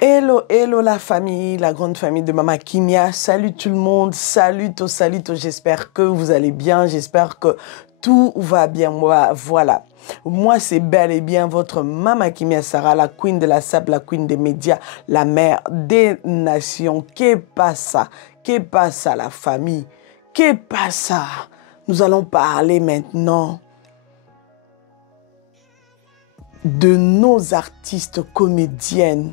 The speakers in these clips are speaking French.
Hello, hello la famille, la grande famille de Mama Kimia. Salut tout le monde, salut, j'espère que vous allez bien, j'espère que tout va bien. Moi, voilà. Moi, c'est bel et bien votre Mama Kimia Sarah, la queen de la sable, la queen des médias, la mère des nations. Que pasa? Que pasa la famille? Que pasa? Nous allons parler maintenant de nos artistes comédiennes.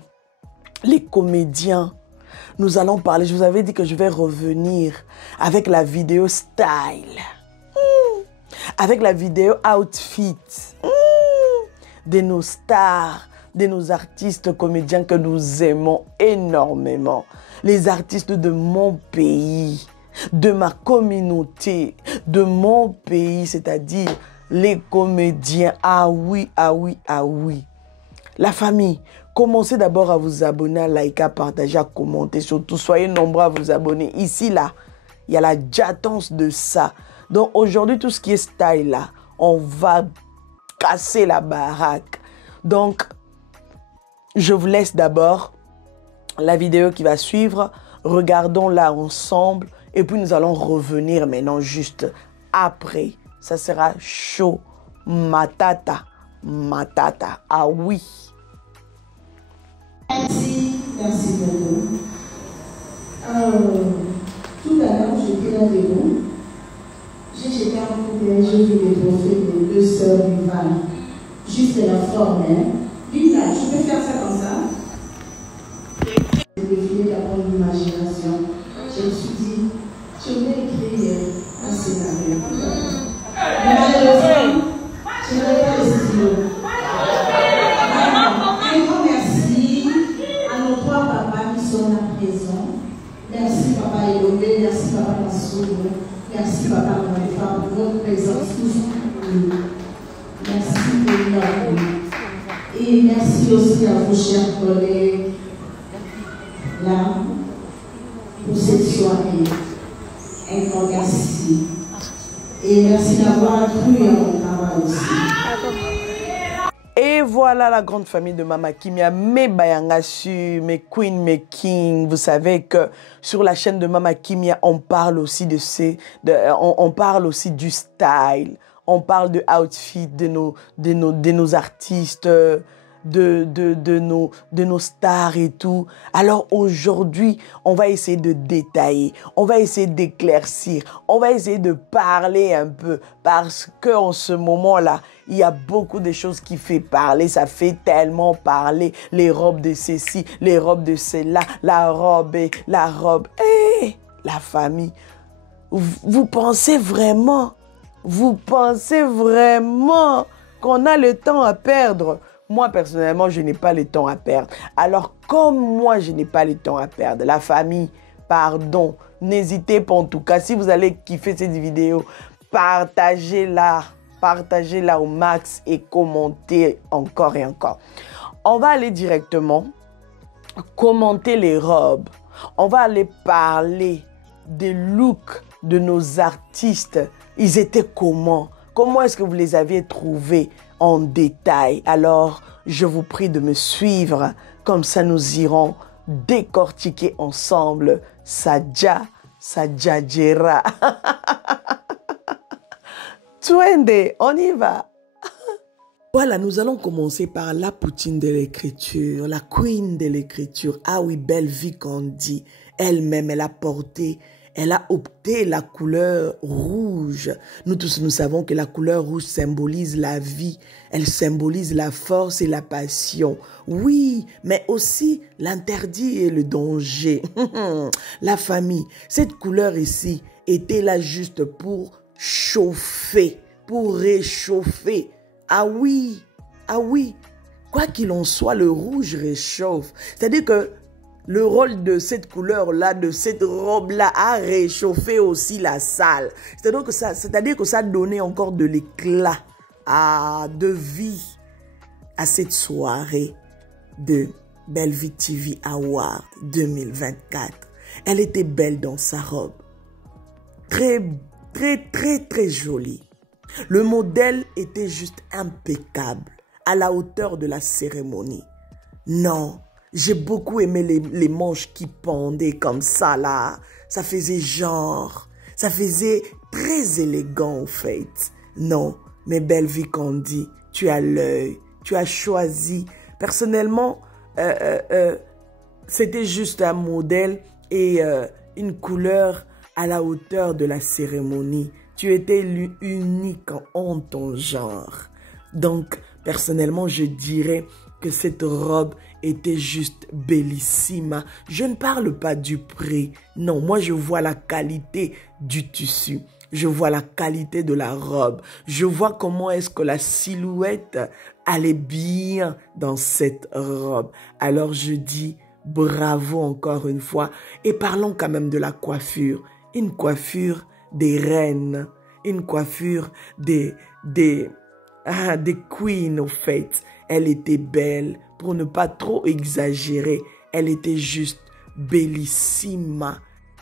Les comédiens, nous allons parler, je vous avais dit que je vais revenir avec la vidéo style, avec la vidéo outfit, de nos stars, de nos artistes comédiens que nous aimons énormément. Les artistes de mon pays, de ma communauté, de mon pays, c'est-à-dire les comédiens. Ah oui, ah oui, ah oui. La famille, commencez d'abord à vous abonner, à liker, à partager, à commenter. Surtout, soyez nombreux à vous abonner. Ici, là, il y a la jatance de ça. Donc, aujourd'hui, tout ce qui est style, là, on va casser la baraque. Donc, je vous laisse d'abord la vidéo qui va suivre. Regardons-la ensemble. Et puis, nous allons revenir maintenant juste après. Ça sera chaud. Matata. Matata. Ah oui. Merci beaucoup. Tout à l'heure, j'étais là devant. J'ai jeté un coup d'œil, j'ai vu les trophées des deux sœurs du Val. Juste la forme, hein. Lisa, tu peux faire ça comme ça? J'ai défilé d'abord l'imagination. Je me suis dit, je vais écrire un scénario. Malheureusement, je n'avais pas le stylo. Merci Papa Elomé, merci Papa Massoud, merci Papa Maïfa pour votre présence toujours. Merci énormément. Et merci aussi à vos chers collègues là pour cette soirée incroyable. Et merci d'avoir cru à mon travail aussi. Et voilà la grande famille de Mama Kimia, mes bayangasu, mes queens, mes kings. Vous savez que sur la chaîne de Mama Kimia, on parle aussi on parle aussi du style, on parle de outfit de nos artistes, de nos stars et tout. Alors aujourd'hui, on va essayer de détailler, on va essayer d'éclaircir, on va essayer de parler un peu parce qu'en ce moment-là, il y a beaucoup de choses qui font parler, ça fait tellement parler. Les robes de ceci, les robes de celle-là, la robe. Hey, la famille, vous pensez vraiment qu'on a le temps à perdre? Moi, personnellement, je n'ai pas le temps à perdre. Alors, comme moi, je n'ai pas le temps à perdre, la famille, pardon, n'hésitez pas en tout cas, si vous allez kiffer cette vidéo, partagez-la au max et commentez encore et encore. On va aller directement commenter les robes. On va aller parler des looks de nos artistes. Ils étaient comment? Comment est-ce que vous les aviez trouvés en détail? Alors, je vous prie de me suivre. Comme ça, nous irons décortiquer ensemble Sajajera. Twende, on y va. Voilà, nous allons commencer par la poutine de l'écriture, la queen de l'écriture. Ah oui, belle vie qu'on dit. Elle-même, elle a opté la couleur rouge. Nous tous, nous savons que la couleur rouge symbolise la vie. Elle symbolise la force et la passion. Oui, mais aussi l'interdit et le danger. La famille, cette couleur ici était là juste pour chauffer, pour réchauffer. Ah oui, quoi qu'il en soit, le rouge réchauffe. C'est-à-dire que le rôle de cette couleur-là, de cette robe-là, a réchauffé aussi la salle. C'est-à-dire que ça donnait encore de l'éclat, de vie à cette soirée de Bellevue TV Award 2024. Elle était belle dans sa robe. Très jolie. Le modèle était juste impeccable, à la hauteur de la cérémonie. Non, J'ai beaucoup aimé les manches qui pendaient comme ça, là. Ça faisait genre. Ça faisait très élégant, en fait. Non, mais belle vie Candy, tu as l'œil. Tu as choisi. Personnellement, c'était juste un modèle et une couleur à la hauteur de la cérémonie. Tu étais unique en ton genre. Donc, personnellement, je dirais que cette robe était juste bellissima. Je ne parle pas du prix. Non, moi, je vois la qualité du tissu. Je vois la qualité de la robe. Je vois comment est-ce que la silhouette allait bien dans cette robe. Alors, je dis bravo encore une fois. Et parlons quand même de la coiffure. Une coiffure des reines. Une coiffure des queens, au fait. Elle était belle, pour ne pas trop exagérer. Elle était juste bellissima.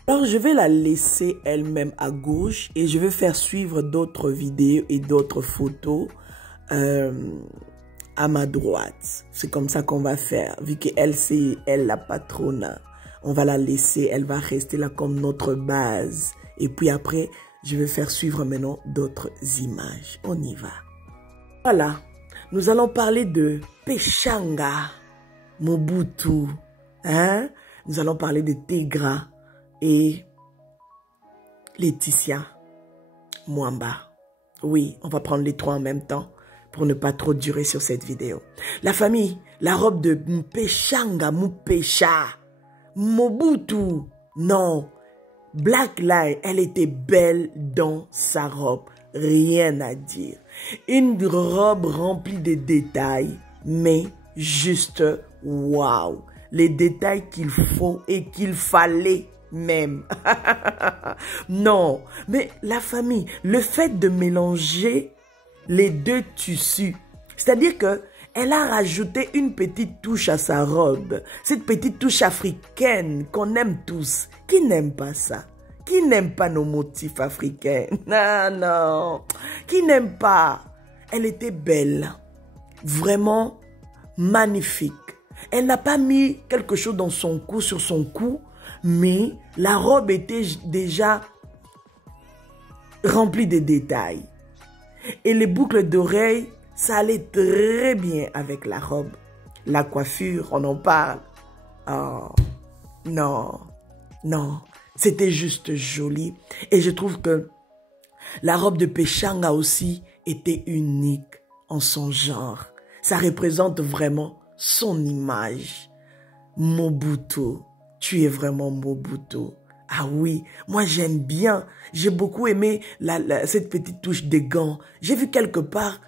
Alors, je vais la laisser elle-même à gauche et je vais faire suivre d'autres vidéos et d'autres photos à ma droite. C'est comme ça qu'on va faire, vu qu'elle, c'est elle la patronne. On va la laisser, elle va rester là comme notre base. Et puis après, je vais faire suivre maintenant d'autres images. On y va. Voilà, nous allons parler de Pechanga Mobutu. Hein? Nous allons parler de Tegra et Laetitia Mwamba. Oui, on va prendre les trois en même temps pour ne pas trop durer sur cette vidéo. La famille, la robe de Mpechanga Mupesha Mobutu. Non, Black Line, elle était belle dans sa robe. Rien à dire. Une robe remplie de détails, mais juste waouh. Les détails qu'il faut et qu'il fallait même. Non, mais la famille, le fait de mélanger les deux tissus, c'est-à-dire que elle a rajouté une petite touche à sa robe, cette petite touche africaine qu'on aime tous. Qui n'aime pas ça? Qui n'aime pas nos motifs africains? Non, non. Qui n'aime pas? Elle était belle. Vraiment magnifique. Elle n'a pas mis quelque chose dans son cou, sur son cou, mais la robe était déjà remplie de détails. Et les boucles d'oreilles, ça allait très bien avec la robe. La coiffure, on en parle. Oh, non, non. C'était juste joli. Et je trouve que la robe de Pechanga aussi était unique en son genre. Ça représente vraiment son image. Mobutu. Tu es vraiment Mobutu. Ah oui, moi j'aime bien. J'ai beaucoup aimé cette petite touche des gants. J'ai vu quelque part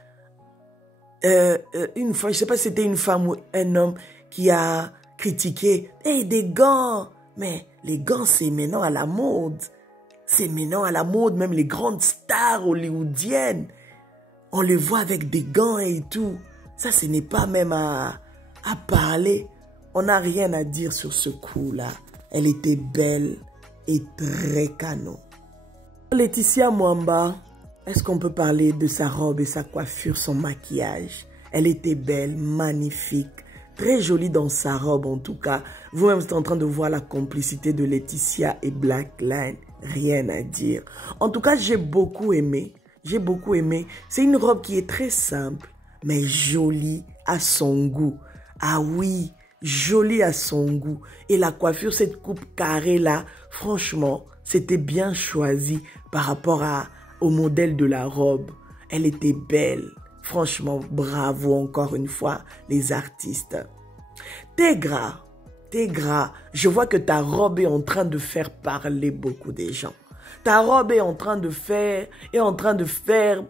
une fois, je ne sais pas si c'était une femme ou un homme qui a critiqué. Hey, des gants! Mais les gants, c'est maintenant à la mode. C'est maintenant à la mode, même les grandes stars hollywoodiennes. On les voit avec des gants et tout. Ça, ce n'est pas même à parler. On n'a rien à dire sur ce coup-là. Elle était belle et très canon. Laetitia Mwamba, est-ce qu'on peut parler de sa robe et sa coiffure, son maquillage? Elle était belle, magnifique. Très jolie dans sa robe en tout cas. Vous-même, vous êtes en train de voir la complicité de Laetitia et Black Line. Rien à dire. En tout cas, j'ai beaucoup aimé. J'ai beaucoup aimé. C'est une robe qui est très simple, mais jolie à son goût. Ah oui, jolie à son goût. Et la coiffure, cette coupe carrée là, franchement, c'était bien choisi par rapport au modèle de la robe. Elle était belle. Franchement, bravo encore une fois, les artistes. Tegra, je vois que ta robe est en train de faire parler beaucoup des gens. Ta robe est en train de faire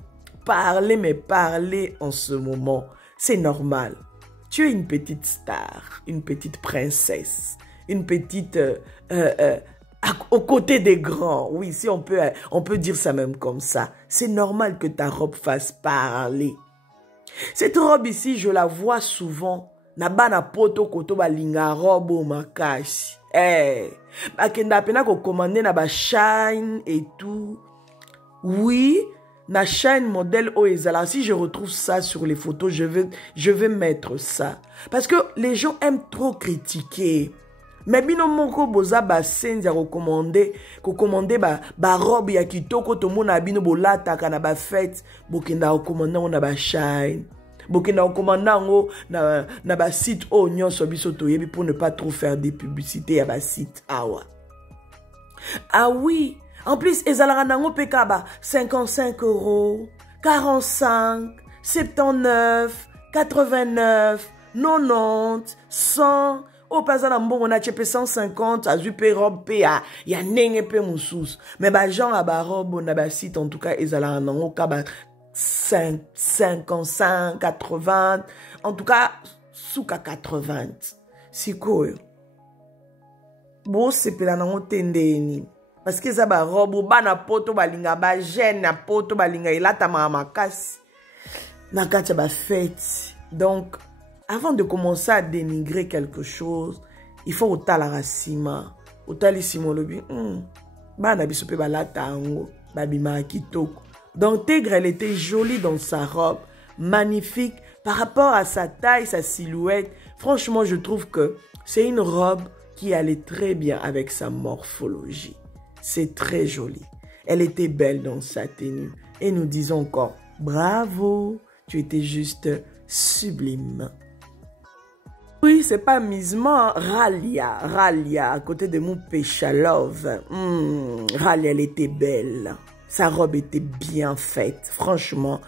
parler, mais parler en ce moment. C'est normal. Tu es une petite star, une petite princesse, une petite... aux côtés des grands. Oui, si on peut dire ça même comme ça. C'est normal que ta robe fasse parler. Cette robe ici, je la vois souvent. Nabana poto koto ba linga robe o makashi. Bakenda pena ko commander na ba shine et tout. Oui, na chaîne modèle Oezala. Si je retrouve ça sur les photos, je vais mettre ça. Parce que les gens aiment trop critiquer. Mais bino moko boza ba senza recommander ba robe ya kitoko to mona bino bolata kana ba fête bokenda recommander on na ba shine. Bokenda recommander ngo na ba site o nyonso biso toyebi pour ne pas trop faire des publicités à ba site awa. Ah oui, en plus ezalaka nango peka ba 55 €, 45, 79, 89, 90, 100. Au passage, on a 150, à zupe robe, il y a nenge pe moussous. Mais bah, genre, à ba robe, on a ba site, en tout cas, ils allaient en haut, 55, 80, en tout cas, sous 80. C'est quoi? Bon, c'est pas la tendeni. Parce que ça ba robe, ba na poto, ba linga, ba gêne, na poto, ba linga, il a ta mama casse. Na kacha ba fête. Donc, avant de commencer à dénigrer quelque chose, il faut ota la racima. Ota li simolobi. Ba na biso pe ba la tango. Ba bima kitoko. Donc, Tigre, elle était jolie dans sa robe. Magnifique. Par rapport à sa taille, sa silhouette. Franchement, je trouve que c'est une robe qui allait très bien avec sa morphologie. C'est très joli. Elle était belle dans sa tenue. Et nous disons encore, bravo. Tu étais juste sublime. Oui, c'est pas amusement. Ralia, à côté de mon Péchalove. Ralia, elle était belle. Sa robe était bien faite. Franchement,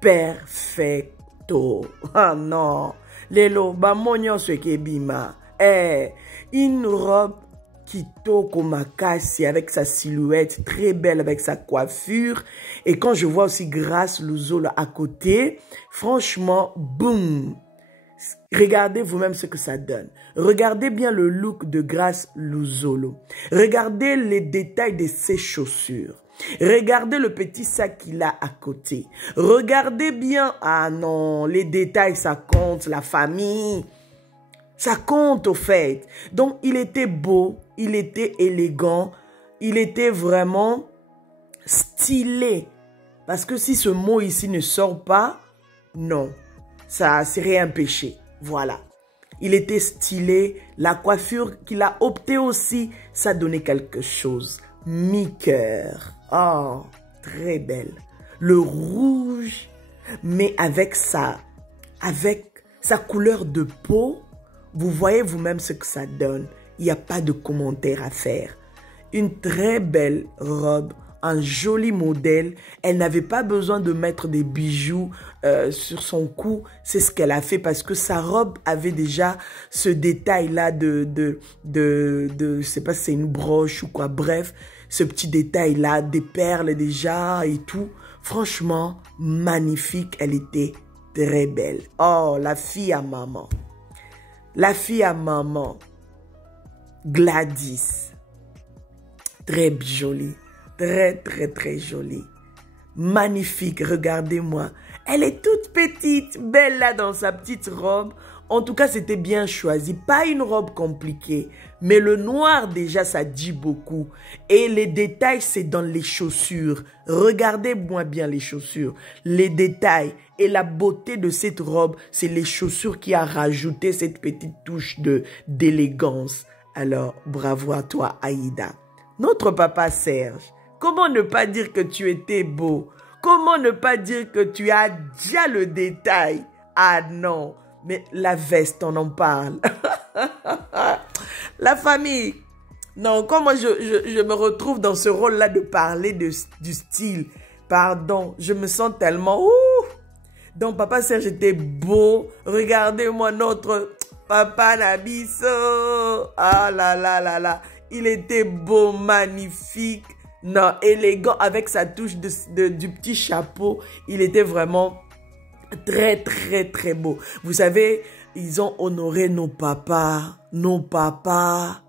perfecto. Ah non. Lelo, ba monyo se kebima. Une robe kitoko makasi avec sa silhouette très belle, avec sa coiffure. Et quand je vois aussi Grace Luzolo à côté, franchement, boum. Regardez vous-même ce que ça donne. Regardez bien le look de Grace Luzolo. Regardez les détails de ses chaussures. Regardez le petit sac qu'il a à côté. Regardez bien, ah non, les détails, ça compte, la famille. Ça compte au fait. Donc, il était beau, il était élégant, il était vraiment stylé. Parce que si ce mot ici ne sort pas, non, ça serait un péché. Voilà. Il était stylé. La coiffure qu'il a opté aussi, ça donnait quelque chose. Mi-cœur. Oh, très belle. Le rouge, mais avec sa couleur de peau, vous voyez vous-même ce que ça donne. Il n'y a pas de commentaire à faire. Une très belle robe, un joli modèle. Elle n'avait pas besoin de mettre des bijoux sur son cou. C'est ce qu'elle a fait parce que sa robe avait déjà ce détail-là je sais pas si c'est une broche ou quoi. Bref, ce petit détail-là, des perles déjà et tout. Franchement, magnifique. Elle était très belle. Oh, la fille à maman. La fille à maman, Gladys, très jolie, très jolie, magnifique, regardez-moi. Elle est toute petite, belle là dans sa petite robe. En tout cas, c'était bien choisi. Pas une robe compliquée, mais le noir déjà, ça dit beaucoup. Et les détails, c'est dans les chaussures. Regardez-moi bien les chaussures. Les détails et la beauté de cette robe, c'est les chaussures qui a rajouté cette petite touche d'élégance. Alors, bravo à toi, Aïda. Notre papa Serge, comment ne pas dire que tu étais beau? Comment ne pas dire que tu as déjà le détail? Ah non, mais la veste, on en parle. La famille. Non, comment je me retrouve dans ce rôle-là de parler du style. Pardon, je me sens tellement... Donc, papa Serge était beau. Regardez-moi notre papa Nabiso. Ah là là là là. Il était beau, magnifique. Non, élégant avec sa touche du petit chapeau. Il était vraiment très beau. Vous savez, ils ont honoré nos papas. Nos papas,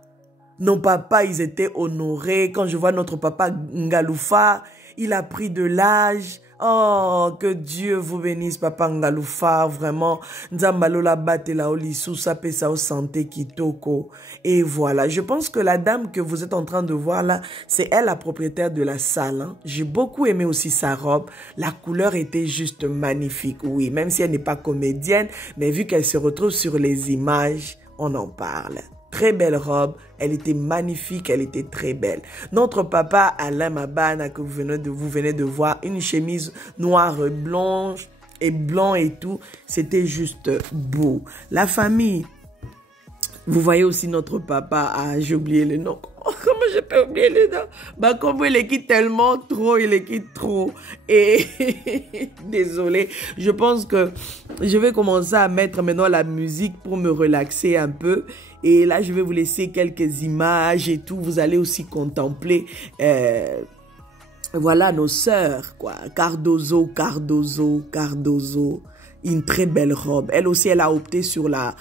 ils étaient honorés. Quand je vois notre papa Ngaloufa, il a pris de l'âge. Oh, que Dieu vous bénisse, Papa Ngaloufa, vraiment. Nzambalola batela olisu sapesa o santé kitoko. Et voilà, je pense que la dame que vous êtes en train de voir là, c'est elle la propriétaire de la salle. Hein. J'ai beaucoup aimé aussi sa robe. La couleur était juste magnifique, oui, même si elle n'est pas comédienne, mais vu qu'elle se retrouve sur les images, on en parle. Très belle robe, elle était magnifique, elle était très belle. Notre papa Alain Mabana que vous venez de voir, une chemise noire blanche et blanc et tout, c'était juste beau. La famille, vous voyez aussi notre papa, j'ai oublié le nom. Comment je peux oublier le nom? Bah, comme il est quitte tellement trop, il est quitte trop. Et désolé, je pense que je vais commencer à mettre maintenant la musique pour me relaxer un peu. Et là, je vais vous laisser quelques images et tout. Vous allez aussi contempler, voilà, nos sœurs, quoi. Cardozo. Une très belle robe. Elle aussi, elle a opté sur la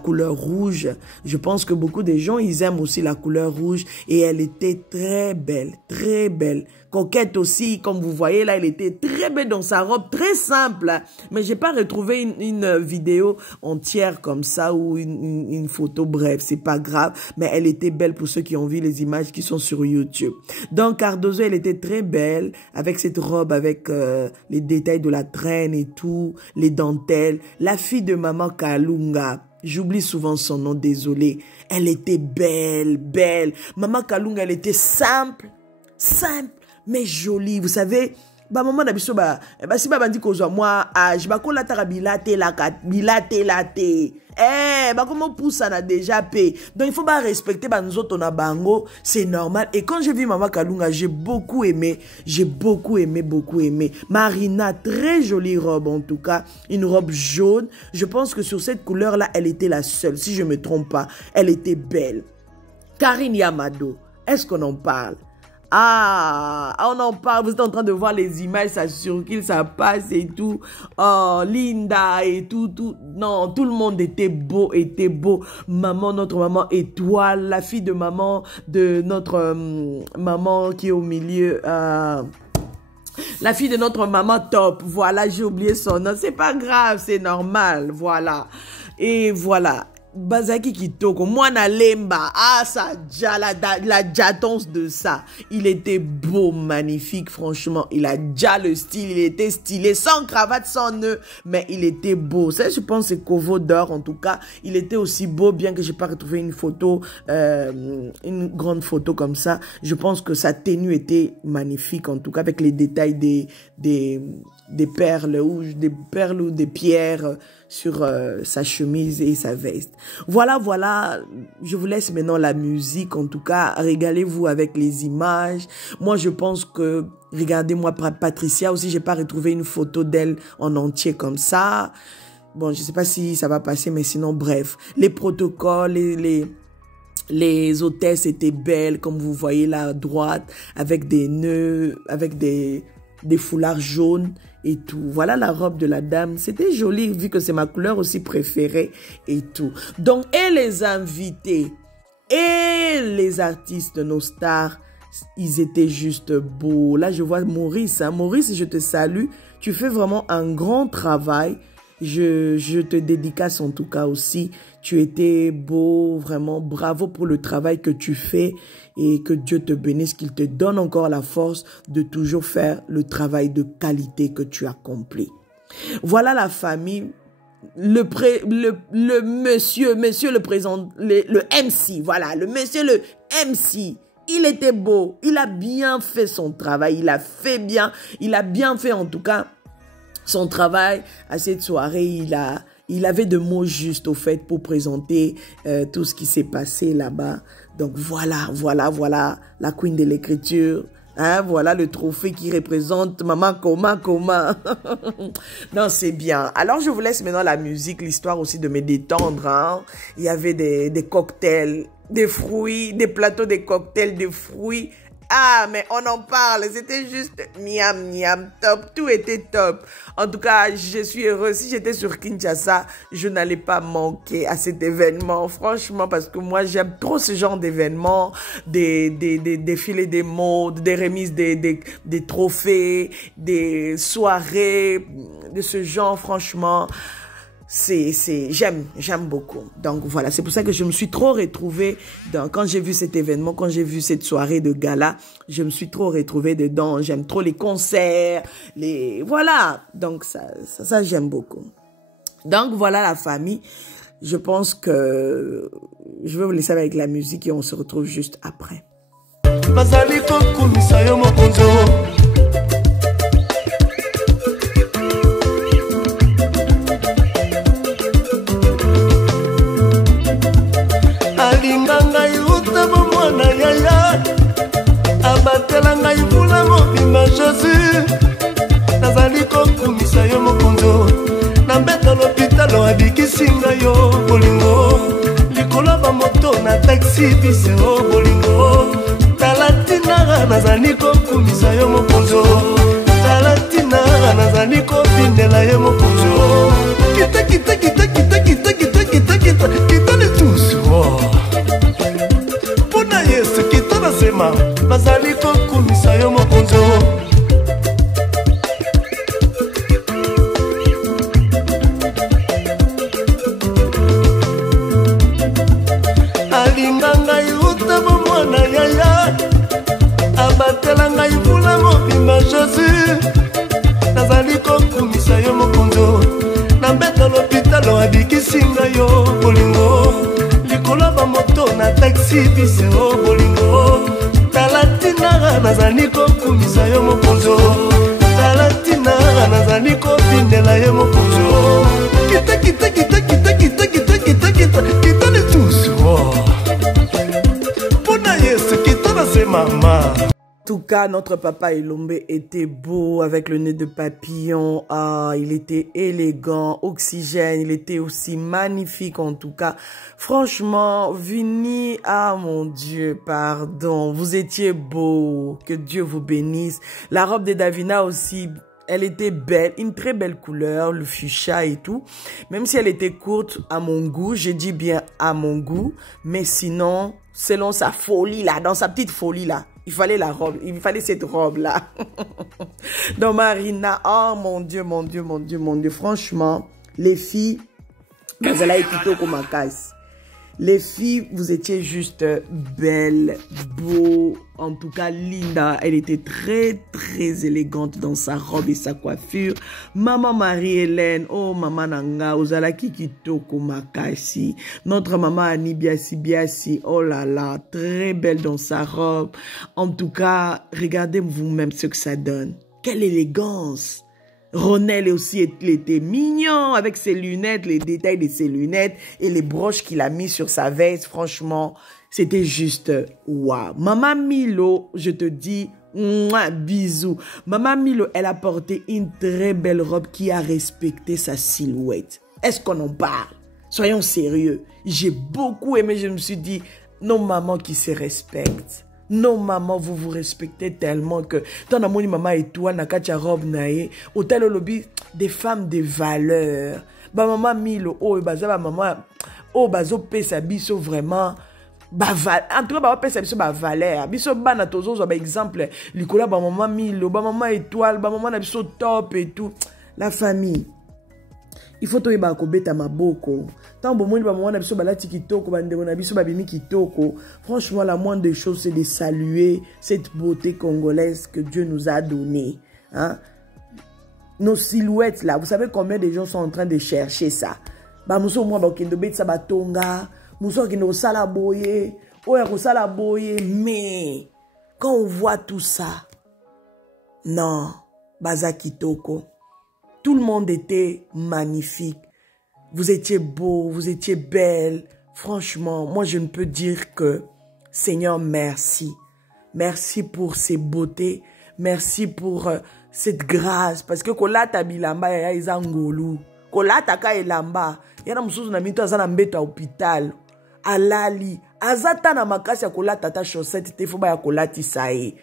couleur rouge. Je pense que beaucoup de gens, ils aiment aussi la couleur rouge. Et elle était très belle, très belle. Coquette aussi, comme vous voyez là, elle était très belle dans sa robe, très simple. Mais j'ai pas retrouvé une vidéo entière comme ça ou une photo, bref, c'est pas grave. Mais elle était belle pour ceux qui ont vu les images qui sont sur YouTube. Donc Cardozo, elle était très belle avec cette robe, avec les détails de la traîne et tout, les dentelles. La fille de Maman Kalunga. J'oublie souvent son nom, désolé. Elle était belle, belle. Maman Kalunga, elle était simple, mais jolie. Vous savez, bah maman d'abisso bah si bah bandi kozwa moi âge bah kola tara bilate late bah comment pousse ça n'a déjà payé. Donc il faut pas respecter bah nous autres on a bango, c'est normal. Et quand j'ai vu Maman Kalunga, j'ai beaucoup aimé. Marina, très jolie robe en tout cas, une robe jaune. Je pense que sur cette couleur là, elle était la seule, si je me trompe pas. Elle était belle. Karine Yamado, est-ce qu'on en parle? Ah, on en parle, vous êtes en train de voir les images, ça circule, ça passe et tout. Oh, Linda et tout. Non, tout le monde était beau. Maman, notre maman étoile, la fille de maman, de notre maman qui est au milieu. La fille de notre maman top. Voilà, j'ai oublié son nom. C'est pas grave, c'est normal. Voilà. Et voilà. Bazaki Kitoko, Mwana Lemba, ça, la jatons de ça. Il était beau, magnifique, franchement. Il a déjà le style, il était stylé, sans cravate, sans nœud, mais il était beau. Ça, je pense, c'est Kovo d'or, en tout cas. Il était aussi beau, bien que j'ai pas retrouvé une photo, une grande photo comme ça. Je pense que sa tenue était magnifique, en tout cas, avec les détails des perles ou des pierres sur sa chemise et sa veste. Voilà, je vous laisse maintenant la musique. En tout cas, régalez-vous avec les images. Moi, je pense que, regardez-moi, Patricia aussi, j'ai pas retrouvé une photo d'elle en entier comme ça. Bon, je sais pas si ça va passer, mais sinon, bref. Les protocoles, les hôtesses étaient belles, comme vous voyez là à droite, avec des nœuds, avec des foulards jaunes et tout. Voilà la robe de la dame. C'était joli vu que c'est ma couleur aussi préférée et tout. Donc, et les invités et les artistes, nos stars, ils étaient juste beaux. Là, je vois Maurice. Maurice, je te salue. Tu fais vraiment un grand travail. Je te dédicace en tout cas aussi. Tu étais beau, vraiment bravo pour le travail que tu fais et que Dieu te bénisse, qu'il te donne encore la force de toujours faire le travail de qualité que tu accomplis. Voilà la famille, le monsieur le président, le MC, voilà, le monsieur le MC. Il était beau, il a bien fait son travail, il a bien fait en tout cas son travail à cette soirée. Il avait de mots justes au fait pour présenter tout ce qui s'est passé là-bas. Donc voilà la queen de l'écriture. Hein, voilà le trophée qui représente Maman Koma. Non, c'est bien. Alors, je vous laisse maintenant la musique, l'histoire aussi de me détendre. Hein. Il y avait des cocktails, des fruits, des plateaux de cocktails, de fruits Ah, mais on en parle. C'était juste miam, miam, top. Tout était top. En tout cas, je suis heureuse. Si j'étais sur Kinshasa, je n'allais pas manquer à cet événement. Franchement, parce que moi, j'aime trop ce genre d'événements. Des défilés des modes, des remises des trophées, des soirées de ce genre, franchement. J'aime beaucoup. Donc voilà, c'est pour ça que je me suis trop retrouvée quand j'ai vu cet événement, quand j'ai vu cette soirée de gala, je me suis trop retrouvée dedans. J'aime trop les concerts, voilà. Donc ça j'aime beaucoup. Donc voilà la famille. Je pense que je vais vous laisser avec la musique et on se retrouve juste après. abatela ngai vula mobimba Jésus nazali kokumisa yo mokonzo na mbeta lopitalo abikisi ngai yo bolingo likolo bamoto na taxi bise o bolingo talatina nazali kokumisa yo mokonzo talatina nazali kobindela yo mokonzo kita le tous pona yesu kita nasema bazali kokumisa yo mokonzo alinga ngai utabo mwana yaya abatela ngai vula mobimba Jésus nazali kokumisa yo mokonzo na mbeta lopitalo abikisi ngai yo bolingo likolo bamoto na taxi bise o bolingo talatina nazali kokumisa yo mokonzo talatina nazali kobindela yo mokonzo kita le tous pona yesu kita nasema mama. En tout cas, notre papa Elombe était beau avec le nez de papillon. Ah, il était élégant, oxygène. Il était aussi magnifique en tout cas. Franchement, Vini, ah mon Dieu, pardon. Vous étiez beau. Que Dieu vous bénisse. La robe de Davina aussi, elle était belle. Une très belle couleur, le fuchsia et tout. Même si elle était courte à mon goût, j'ai dit bien à mon goût. Mais sinon, selon sa folie là, dans sa petite folie là. Il fallait la robe, il fallait cette robe-là. Donc Marina, oh mon Dieu, mon Dieu, mon Dieu, mon Dieu. Franchement, les filles, les filles, vous étiez juste belles, beaux. En tout cas, Linda, elle était très, très élégante dans sa robe et sa coiffure. Maman Marie-Hélène, oh maman Nanga, Ozalaki Kitoko Makasi. Notre maman Annie Biasi, oh là là, très belle dans sa robe. En tout cas, regardez vous-même ce que ça donne. Quelle élégance! Ronel aussi, il était mignon avec ses lunettes, les détails de ses lunettes et les broches qu'il a mis sur sa veste. Franchement, c'était juste waouh. Maman Milo, je te dis, mouah, bisous. Maman Milo, elle a porté une très belle robe qui a respecté sa silhouette. Est-ce qu'on en parle? Soyons sérieux. J'ai beaucoup aimé, je me suis dit, nos mamans qui se respectent. Non, maman, vous vous respectez tellement que dans la maman et toi, nakacha robe nae, hôtel lobby, des femmes de valeur. Ba maman Milo, oh, baza maman, oh, bazo pesa biso vraiment. En tout cas, ba pesa biso ba valeur. Biso bana tozo ba exemple, likola ba maman Milo, ba maman étoile, ba maman na biso top et tout. La famille. Il faut que tu beta maboko. Tant que tu as biso balati kitoko, bandemona biso babimi kitoko. Franchement, la moindre des choses, c'est de saluer cette beauté congolaise que Dieu nous a donnée. Hein? Nos silhouettes là, vous savez combien de gens sont en train de chercher ça. Ba muso moi ba kendo bet sa batonga, muso kendo sala boye, oya ko sala boye, mais quand on voit tout ça, non, baza kitoko. Tout le monde était magnifique. Vous étiez beau, vous étiez belle. Franchement, moi je ne peux dire que Seigneur, merci. Merci pour ces beautés. Merci pour cette grâce. Parce que kolata bilamba ya izangolu. Kolata ka elamba. Yana mususu na mito azana mbeto à hôpital. Alali, Azata na makasi ya kolata ta chaussette te faut ba ya kolati sae.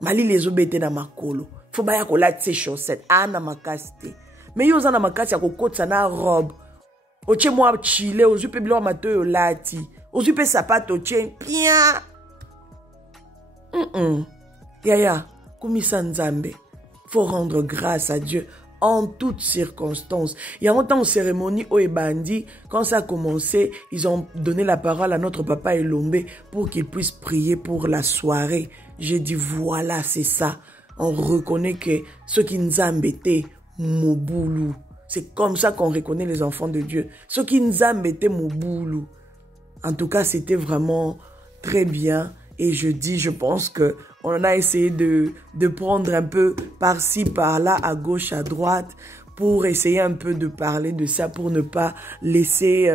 Mali les obete na makolo. Faut ba ya kolati ces chaussettes. Ana makasi te. Mais yo za na makasi ya kokotsa na robe. Oche mwa chile, ozu pe bilo mato yo lati. Ozu pe sapato oche. Pia. Yaya, kumisa nzambe. Faut rendre grâce à Dieu en toutes circonstances. Il y a longtemps en cérémonie au Ebandi, quand ça a commencé, ils ont donné la parole à notre papa Elombe pour qu'il puisse prier pour la soirée. J'ai dit voilà, c'est ça. On reconnaît que ceux qui nous embêtaient, Moboulou. C'est comme ça qu'on reconnaît les enfants de Dieu. Ceux qui nous embêtaient, Moboulou. En tout cas, c'était vraiment très bien. Et je pense que on a essayé de prendre un peu par-ci, par-là, à gauche, à droite, pour essayer un peu de parler de ça, pour ne pas laisser,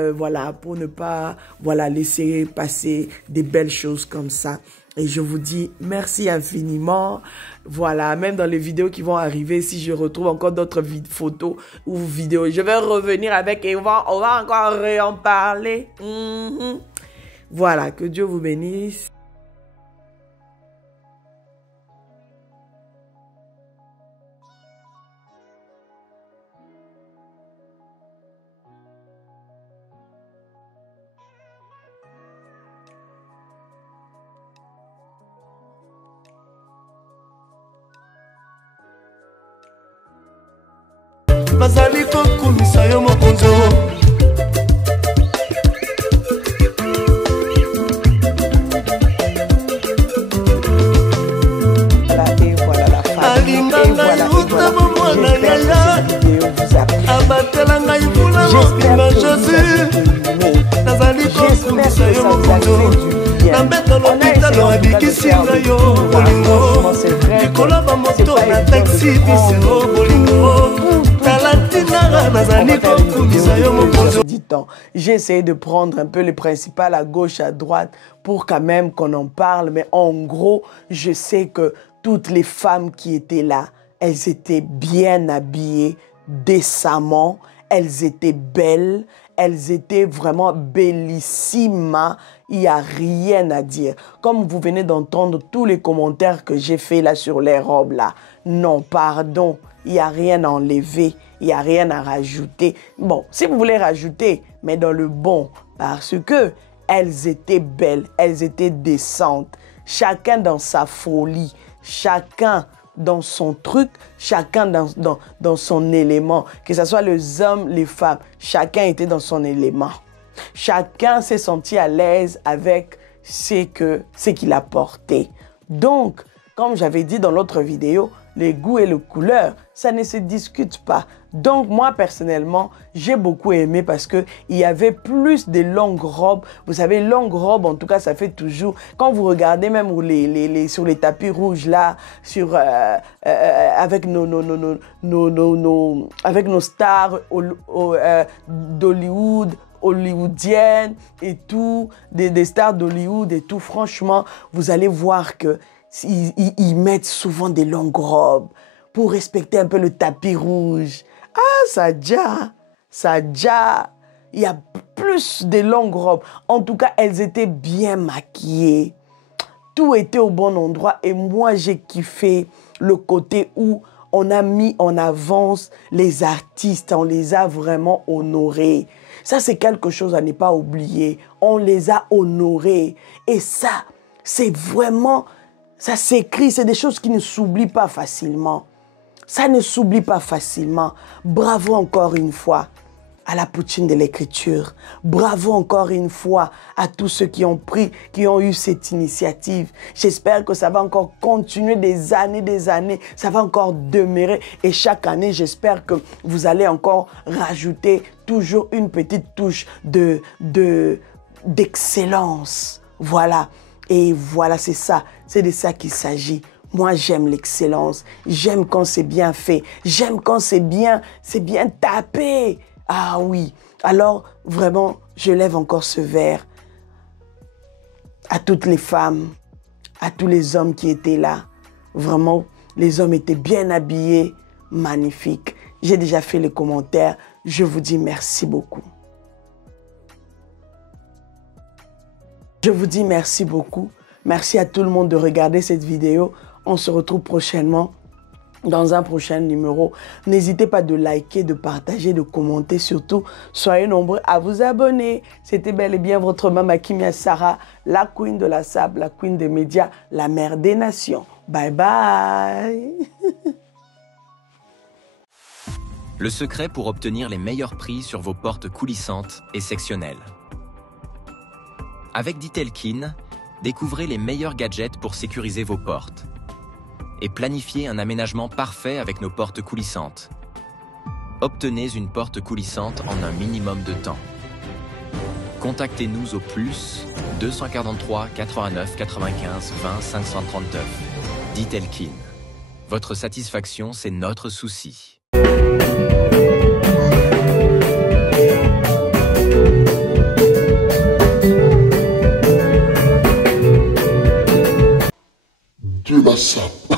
pour ne pas, laisser passer des belles choses comme ça. Et je vous dis merci infiniment. Voilà, même dans les vidéos qui vont arriver, si je retrouve encore d'autres photos ou vidéos, je vais revenir avec et on va encore en parler. Voilà, que Dieu vous bénisse. bazali kokumisa yo mokonzo alinganga yuta bomwana yaya abatela ngai vula mobimba Jésus nazali kokumisa yo mokonzo na mbeto lopitalo abikisi ngai yo bolingo likolo bamoto na taxi bisero bolingo. J'ai essayé de prendre un peu les principales à gauche, à droite, pour quand même qu'on en parle. Mais en gros, je sais que toutes les femmes qui étaient là, elles étaient bien habillées, décemment, elles étaient belles, elles étaient vraiment bellissimes. Il n'y a rien à dire. Comme vous venez d'entendre tous les commentaires que j'ai fait là sur les robes là. Non, pardon. Il n'y a rien à enlever, il n'y a rien à rajouter. Bon, si vous voulez rajouter, mais dans le bon, parce que elles étaient belles, elles étaient décentes. Chacun dans sa folie, chacun dans son truc, chacun dans son élément. Que ce soit les hommes, les femmes, chacun était dans son élément. Chacun s'est senti à l'aise avec ce qu'il a porté. Donc, comme j'avais dit dans l'autre vidéo, les goûts et les couleurs, ça ne se discute pas. Donc moi personnellement, j'ai beaucoup aimé parce que il y avait plus de longues robes. Vous savez, longues robes, en tout cas, ça fait toujours. Quand vous regardez même sur les tapis rouges là, avec avec nos stars d'Hollywood, hollywoodiennes et tout, des stars d'Hollywood et tout. Franchement, vous allez voir que ils mettent souvent des longues robes pour respecter un peu le tapis rouge. Ah, ça déjà, il y a plus de longues robes. En tout cas, elles étaient bien maquillées. Tout était au bon endroit. Et moi, j'ai kiffé le côté où on a mis en avance les artistes. On les a vraiment honorés. Ça, c'est quelque chose à ne pas oublier. On les a honorés. Et ça, c'est vraiment... Ça s'écrit, c'est des choses qui ne s'oublient pas facilement. Ça ne s'oublie pas facilement. Bravo encore une fois à la poutine de l'écriture. Bravo encore une fois à tous ceux qui ont eu cette initiative. J'espère que ça va encore continuer des années. Ça va encore demeurer. Et chaque année, j'espère que vous allez encore rajouter toujours une petite touche d'excellence. Voilà. Et voilà, c'est ça. C'est de ça qu'il s'agit. Moi, j'aime l'excellence. J'aime quand c'est bien fait. J'aime quand c'est bien tapé. Ah oui. Alors, vraiment, je lève encore ce verre à toutes les femmes, à tous les hommes qui étaient là. Vraiment, les hommes étaient bien habillés, magnifiques. J'ai déjà fait les commentaires. Je vous dis merci beaucoup. Je vous dis merci beaucoup. Merci à tout le monde de regarder cette vidéo. On se retrouve prochainement dans un prochain numéro. N'hésitez pas de liker, de partager, de commenter. Surtout, soyez nombreux à vous abonner. C'était bel et bien votre maman Kimia Sarah, la queen de la sable, la queen des médias, la mère des nations. Bye bye. Le secret pour obtenir les meilleurs prix sur vos portes coulissantes et sectionnelles. Avec Ditelkin, découvrez les meilleurs gadgets pour sécuriser vos portes et planifiez un aménagement parfait avec nos portes coulissantes. Obtenez une porte coulissante en un minimum de temps. Contactez-nous au plus 243 89 95 20 539. Ditelkin. Votre satisfaction, c'est notre souci. De la sape.